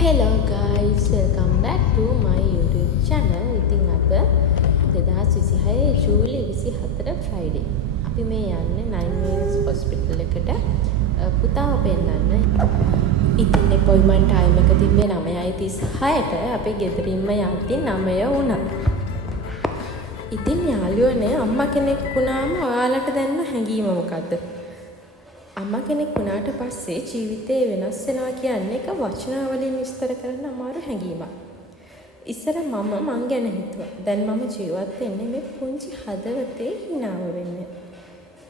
Hello guys, welcome back to my YouTube channel. ඉතින් අද 2026 ජූලි 24 Friday. අපි මේ යන්නේ 9 Wales hospital එකට පුතාව පෙන්නන්න. ඉතින් appointment time එක තිබ්බේ 9:36ට. අපි ගෙදරින්ම යද්දි 9 වුණා. ඉතින් යාළුවනේ අම්මා කෙනෙක් වුණාම ඔයාලට දැනෙන හැඟීම මොකද්ද? අම්මා කෙනෙක් වුණාට පස්සේ ජීවිතේ වෙනස් වෙනවා කියන්නේ එක වචන වලින් විස්තර කරන්න අමාරු හැඟීමක්. ඉස්සර මං ගැන හිතුවා. දැන් මම ජීවත් වෙන්නේ මේ පුංචි හදවතේ හිනාව වෙන්නේ.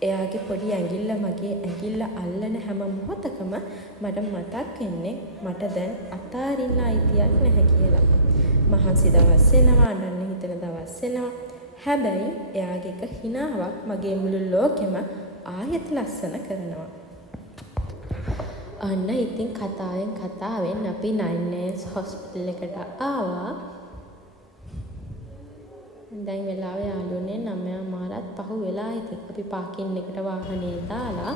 එයාගේ පොඩි ඇඟිල්ල මගේ ඇඟිල්ල අල්ලන හැම මොහොතකම මට මතක් වෙන්නේ මට දැන් අතාරින්න අයිතියක් නැහැ කියලා. මහන්සි දවස් වෙනවා, අනන්න හිතන දවස් වෙනවා. හැබැයි එයාගේ එක හිනාවක් මගේ මුළු ලෝකෙම ආයෙත් ලස්සන කරනවා. අන්න ඉතින් කතාවෙන් අපි 9 Wales hospital එකට ආවා. දැන් වෙලාව යාළුවනේ 9:00 පහු වෙලා. ඉතින් අපි පාකින් එකට වාහනේ දාලා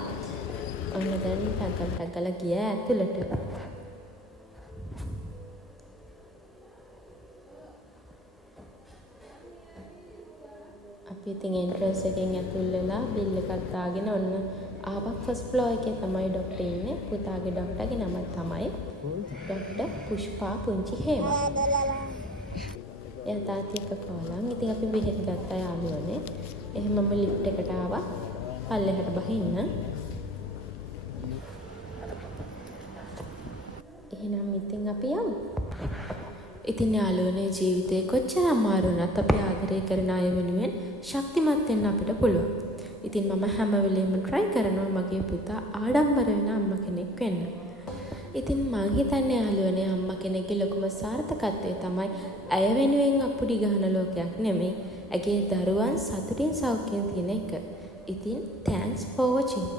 ඔන්න දැන් ටගල ගියා ඇතුළට. අපි ඉතින් එන්ට්‍රන්ස් එකෙන් ඇතුල් වෙලා බිල් එකක් දාගෙන ඔන්න ආවා. ෆස්ට් ෆ්ලෝර් එකේ තමයි ડોක්ටර් ඉන්නේ. පුතාගේ ડોක්ටර්ගේ නම තමයි ડોක්ටර් පුෂ්පා පුංචි හේම. එයා තාත්ති එක්ක කොලන්. ඉතින් අපි බෙහෙත් ගත්තා යාළුවනේ. එහෙමම ලිෆ්ට් එකට ආවා. පල්ලෙහාට බහින්න. එහෙනම් ඉතින් අපි යමු. ඉතින් යාළුවනේ ජීවිතේ කොච්චර අමාරු වුණත් අපි ආදරය කරන අය වෙනුවෙන් ශක්තිමත් වෙන්න අපිට පුළුවන්. ඉතින් මම හැම වෙලෙම try කරනවා මගේ පුතා ආඩම්බර වෙන අම්මා කෙනෙක් වෙන්න. ඉතින් මං හිතන්නේ යාළුවනේ අම්මා කෙනෙක්ගේ ලොකුම සාර්ථකත්වය තමයි ඇය වෙනුවෙන් අපුඩි ගහන ලෝකයක් නෙමෙයි. ඇගේ දරුවන් සතුටින් සෞඛ්‍යයෙන් තියෙන එක. ඉතින් thanks for watching.